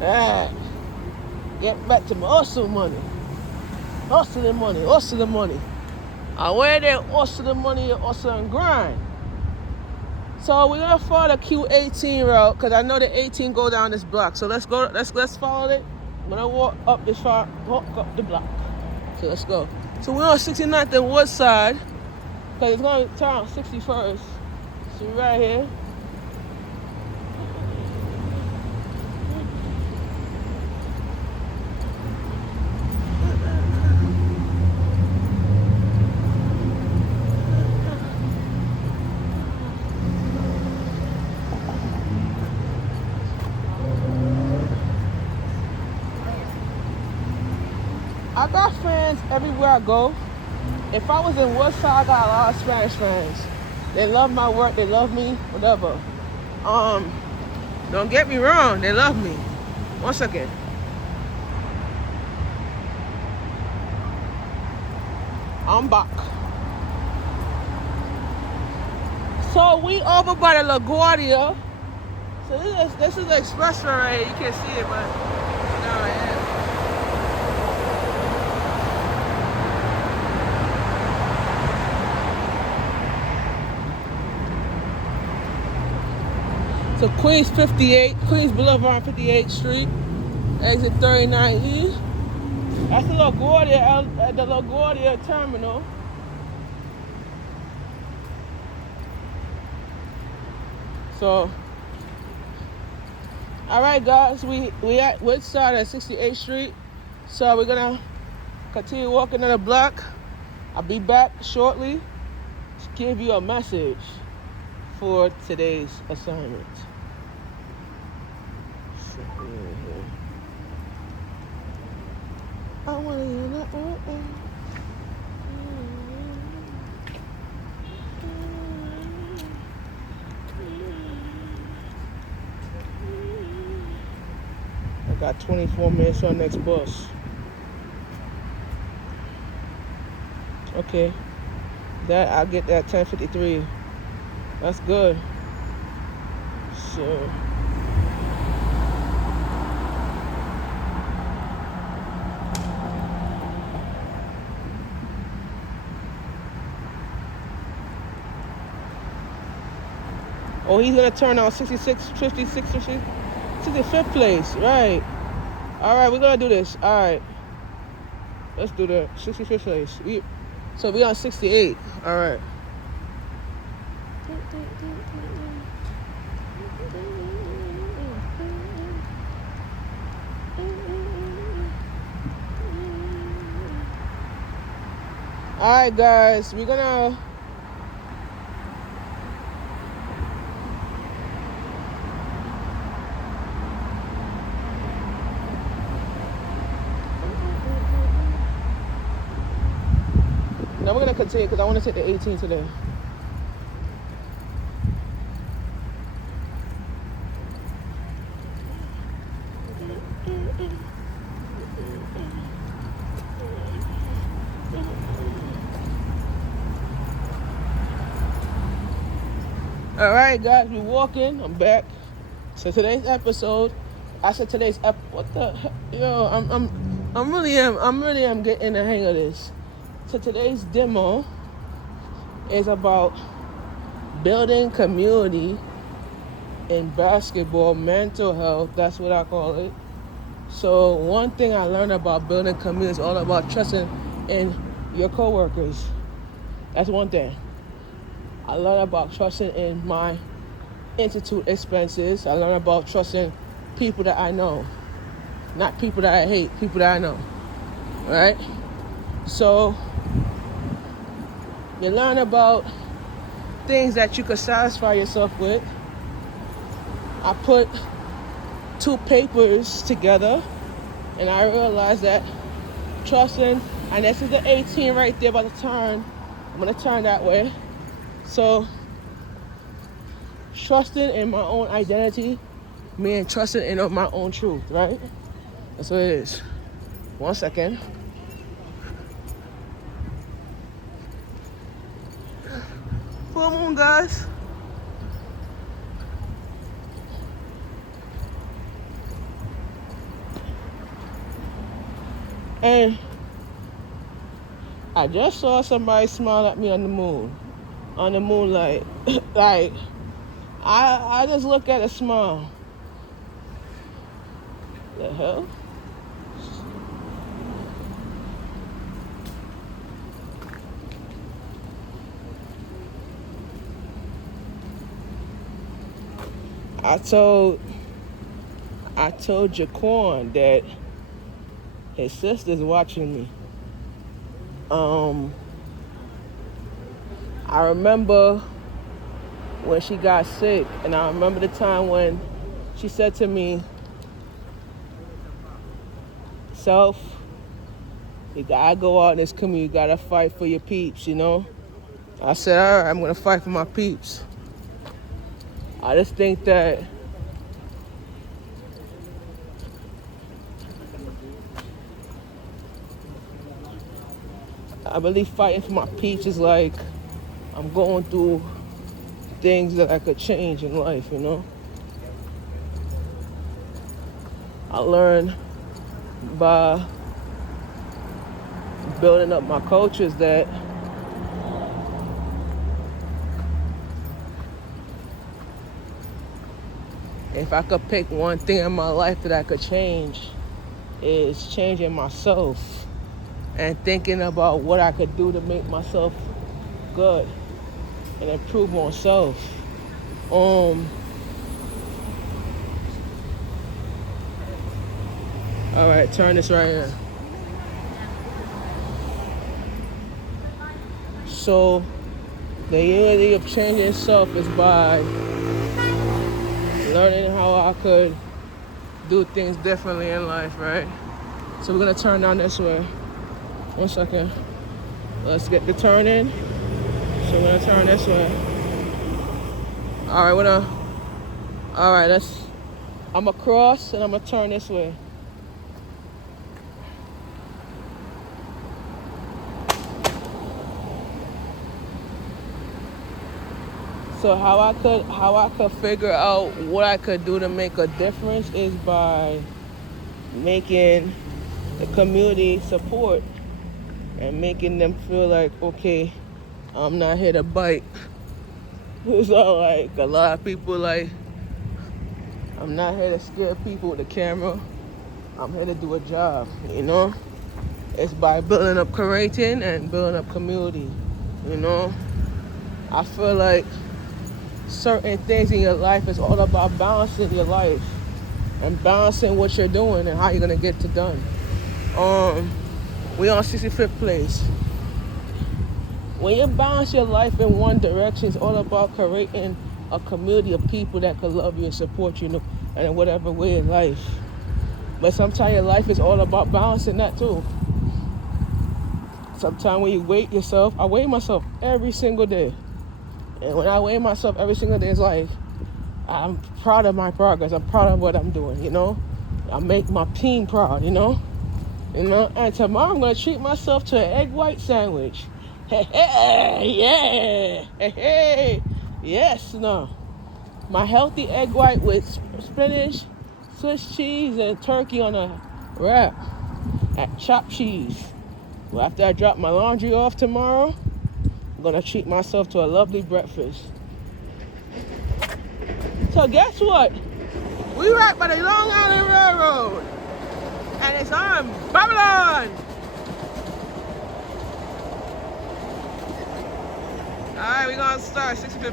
Alright. Get back to my hustle money. Hustling money, hustling money. And where they hustle the money, you hustle and grind. So we're gonna follow the Q18 route because I know the 18 go down this block. So let's go. Let's follow it. I'm gonna walk up walk up the block. So let's go. So we're on 69th and Woodside because it's gonna turn on 61st. So we're right here. I got friends everywhere I go. If I was in Woodside, I got a lot of Spanish friends. They love my work, they love me, whatever. Don't get me wrong, they love me. One second. I'm back. So we over by the LaGuardia. So this is the expressway right here. You can't see it, but no, yeah. So Queens Boulevard, 58th Street, exit 39E. That's the LaGuardia terminal. So, all right, guys, we at Woodside at 68th Street. So we're gonna continue walking on the block. I'll be back shortly to give you a message for today's assignment. I want to hear that. I got 24 minutes on next bus. Okay, I'll get that 10:53. That's good. So. Oh, he's gonna turn on 65th place, right? All right, we're gonna do this. All right, let's do that. 65th place. So we on 68. All right. All right, guys, we're gonna. Now we're gonna continue because I want to take the 18 today. All right, guys, we're walking. I'm back. So today's episode, what the heck? Yo, I'm really getting the hang of this. So today's demo is about building community in basketball, mental health. That's what I call it. So one thing I learned about building community is all about trusting in your coworkers. That's one thing. I learned about trusting in my institute expenses. I learned about trusting people that I know, not people that I hate, people that I know. Right? So you learn about things that you could satisfy yourself with. I put 2 papers together and I realized that trusting, and this is the 18 right there by the turn. I'm gonna turn that way. So trusting in my own identity means trusting in my own truth, right? That's what it is. One second. Full moon, guys. And I just saw somebody smile at me on the moon, on the moonlight. Like, I just look at a smile. The hell? I told Jaquan that his sister's watching me. I remember when she got sick, and I remember the time when she said to me, "Self, you gotta go out in this community, you gotta fight for your peeps, you know?" I said, all right, I'm gonna fight for my peeps. I just think that I believe fighting for my peeps is like I'm going through things that I could change in life, you know? I learned by building up my cultures that if I could pick one thing in my life that I could change, is changing myself and thinking about what I could do to make myself good and improve on self. All right, turn this right here. So the unity of changing self is by learning how I could do things differently in life, right? So we're gonna turn down this way. 1 second. Let's get the turn in. So we're gonna turn this way. All right, I'm gonna cross and I'm gonna turn this way. So how I could figure out what I could do to make a difference is by making the community support and making them feel like, okay, I'm not here to bite. So like a lot of people like, I'm not here to scare people with the camera. I'm here to do a job, you know? It's by building up creating and building up community, you know? I feel like certain things in your life is all about balancing your life and balancing what you're doing and how you're gonna get it done. We on 65th place. When you balance your life in one direction, it's all about creating a community of people that could love you and support you in whatever way in life. But sometimes your life is all about balancing that too. Sometimes when you weigh yourself, I weigh myself every single day. And when I weigh myself every single day, it's like, I'm proud of my progress. I'm proud of what I'm doing, you know? I make my team proud, you know? And tomorrow I'm gonna treat myself to an egg white sandwich. Hey, yeah. Hey, yes, no. My healthy egg white with spinach, Swiss cheese, and turkey on a wrap at chopped cheese. Well, after I drop my laundry off tomorrow, I'm gonna treat myself to a lovely breakfast. So guess what? We right by the Long Island Railroad, and it's on Babylon. All right, we're gonna start 6:50.